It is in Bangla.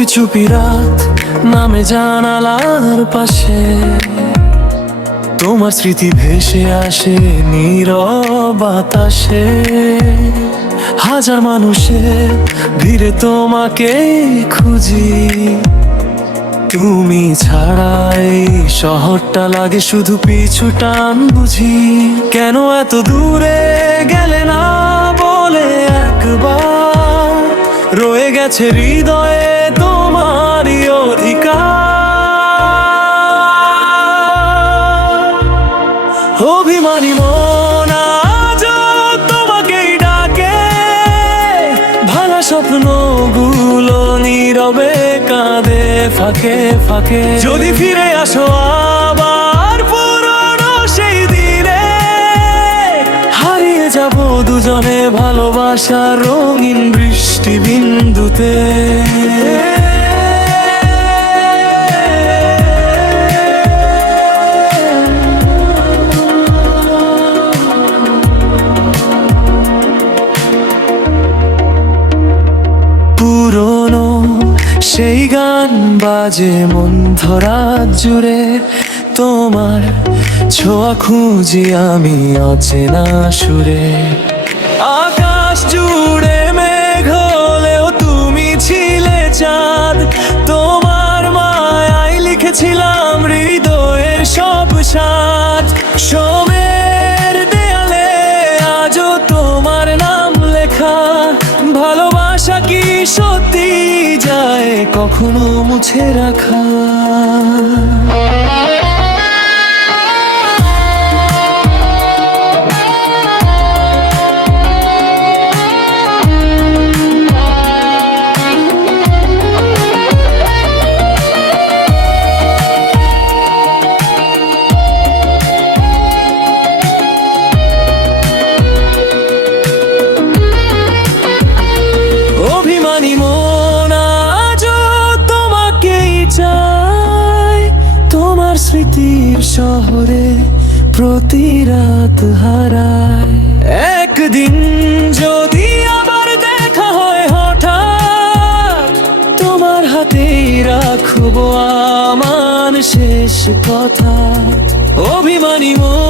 চুপি চুপি রাত নামে জানালার পাশে, তোমার স্মৃতি ভেসে আসে নীরব বাতাসে। হাজার মানুষের ভিড়ে তোমাকে খুঁজি, তুমি ছাড়াই শহরটা লাগে শুধু পিছু টান বুঝি। কেন এত দূরে গেলে না বলে একবার, রয়ে গেছে হৃদয়ে তোমারই অধিকার। অভিমানী মন আজও তোমাকেই ডাকে, ভাঙা স্বপ্নগুলো নীরবে কাঁদে ফাঁকে ফাঁকে। যদি ফিরে আসো আবার পুরনো সেই দিনে, হারিয়ে যাব দুজনে ভালোবাসার রঙিন বৃষ্টি বিন্দুতে। পুরনো সেই গান বাজে মন ধরা জুড়ে, তোমার ছোঁয়া খুঁজি আমি অচেনা সুরে। আকাশ জুড়ে মেঘ হলেও তুমি ছিলে চাঁদ, তোমার মায়ায় লিখেছিলাম হৃদয়ের সব স্বাদ। সোমের দেয়ালে আজও তোমার নাম লেখা, ভালোবাসা কি সত্যি যায় কখনো মুছে রাখা? অভিমানী মন আজও তোমাকেই চায়, তোমার স্মৃতির শহরে প্রতি রাত হারায়। একদিন যদি আবার দেখা হয় হঠাৎ, তোমার হাতেই রাখবো আমার শেষ কথা। অভিমানী মন